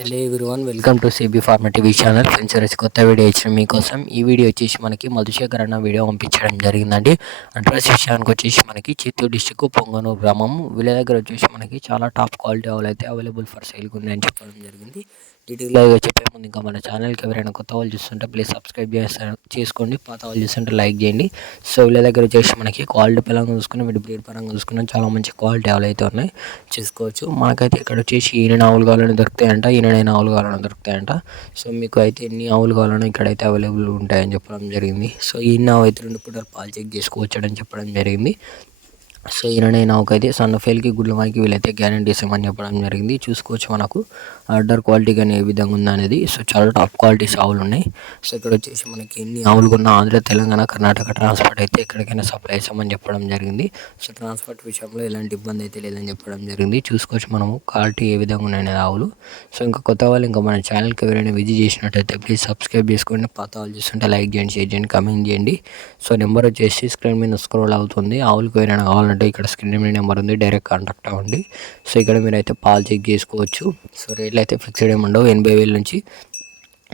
Hello everyone welcome to CB pharma TV channel friends వచ్చి కొత్త video ఇచ్చిన మీకోసం ఈ వీడియో వచ్చేసి మనకి మధుశేఖర్ అన్న వీడియో పంపించడం జరిగిందండి. అడ్రస్ విషయానికి వచ్చేసి మనకి చిత్తూరు డిస్టిక్ పొంగనూరు గ్రామం. వీళ్ళ దగ్గర వచ్చేసి మనకి చాలా టాప్ క్వాలిటీ ఆవులు అయితే అవైలబుల్ ఫర్ సేల్కి ఉన్నాయని చెప్పడం జరిగింది. డీటెయిల్గా చెప్పే ముందు ఇంకా మన ఛానల్కి ఎవరైనా కొత్త వాళ్ళు చూస్తుంటే ప్లీజ్ సబ్స్క్రైబ్ చేస్తారు చేసుకోండి. పాత వాళ్ళు చూస్తుంటే లైక్ చేయండి. సో వీళ్ళ దగ్గర వచ్చేసి మనకి క్వాలిటీ పరంగా చూసుకుని వీటి బ్రీడ్ పరంగా చూసుకున్నాం. చాలా మంచి క్వాలిటీ ఆవులు అయితే ఉన్నాయి. చూసుకోవచ్చు. మనకైతే ఇక్కడ వచ్చేసి ఈయన ఆవులు కావాలని దొరుకుతాయంట. ఈయన ఆవులు కావాలని దొరుకుతాయంట. సో మీకు అయితే ఎన్ని ఆవులు కావాలన్నా ఇక్కడైతే అవైలబుల్ ఉంటాయని చెప్పడం జరిగింది. సో ఈ ఆవు అయితే రెండు పూటలు పాలు చెక్ చేసుకోవచ్చు అని చెప్పడం జరిగింది. సో ఈయననే నాకైతే సన్న ఫెయిల్కి గుడ్ల మాకి వీళ్ళైతే గ్యారంటీ ఇస్తామని చెప్పడం జరిగింది. చూసుకోవచ్చు మనకు. ఆర్డర్ క్వాలిటీ కానీ ఏ విధంగా ఉందనేది సో చాలా టాప్ క్వాలిటీస్ ఆవులు ఉన్నాయి. సో ఇక్కడ వచ్చేసి మనకి ఎన్ని ఆవులు కొన్నా ఆంధ్ర తెలంగాణ కర్ణాటక ట్రాన్స్పోర్ట్ అయితే ఎక్కడికైనా సప్లై చేస్తామని చెప్పడం జరిగింది. సో ట్రాన్స్పోర్ట్ విషయంలో ఎలాంటి ఇబ్బంది అయితే లేదని చెప్పడం జరిగింది. చూసుకోవచ్చు మనము క్వాలిటీ ఏ విధంగా ఉన్నాయి ఆవులు. సో ఇంకా కొత్త వాళ్ళు ఇంకా మన ఛానల్కి ఎవరైనా విజిట్ చేసినట్టయితే ప్లీజ్ సబ్స్క్రైబ్ చేసుకోండి. పాత వాళ్ళు చూస్తుంటే లైక్ చేయండి షేర్ చేయండి కమెంట్ చేయండి. సో నెంబర్ వచ్చేసి స్క్రీన్ మీద స్క్రోల్ అవుతుంది. ఆవులకు ఎవరైనా కావాలి కావాలంటే ఇక్కడ స్క్రీన్ మీద నెంబర్ ఉంది డైరెక్ట్ కాంటాక్ట్ అవ్వండి. సో ఇక్కడ మీరు అయితే పాలు చెక్ చేసుకోవచ్చు. సో రేట్లు అయితే ఫిక్స్డ్ ఏమి ఉండవు. ఎనభై వేల నుంచి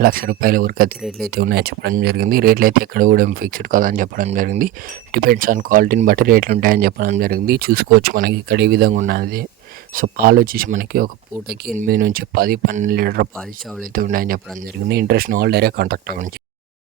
లక్ష రూపాయల వరకు అయితే రేట్లు అయితే ఉన్నాయని చెప్పడం జరిగింది. రేట్లు అయితే ఎక్కడ కూడా ఫిక్స్డ్ కాదని చెప్పడం జరిగింది. డిపెండ్స్ ఆన్ క్వాలిటీని బట్టి రేట్లు ఉంటాయని చెప్పడం జరిగింది. చూసుకోవచ్చు మనకి ఇక్కడ ఏ విధంగా ఉన్నది. సో పాలు వచ్చేసి మనకి ఒక పూటకి ఎనిమిది నుంచి పది పన్నెండు లీటర్ పాలు చావులు అయితే ఉన్నాయని చెప్పడం జరిగింది. ఇంట్రెస్ట్ వాళ్ళు డైరెక్ట్ కాంటాక్ట్ అవ్వండి.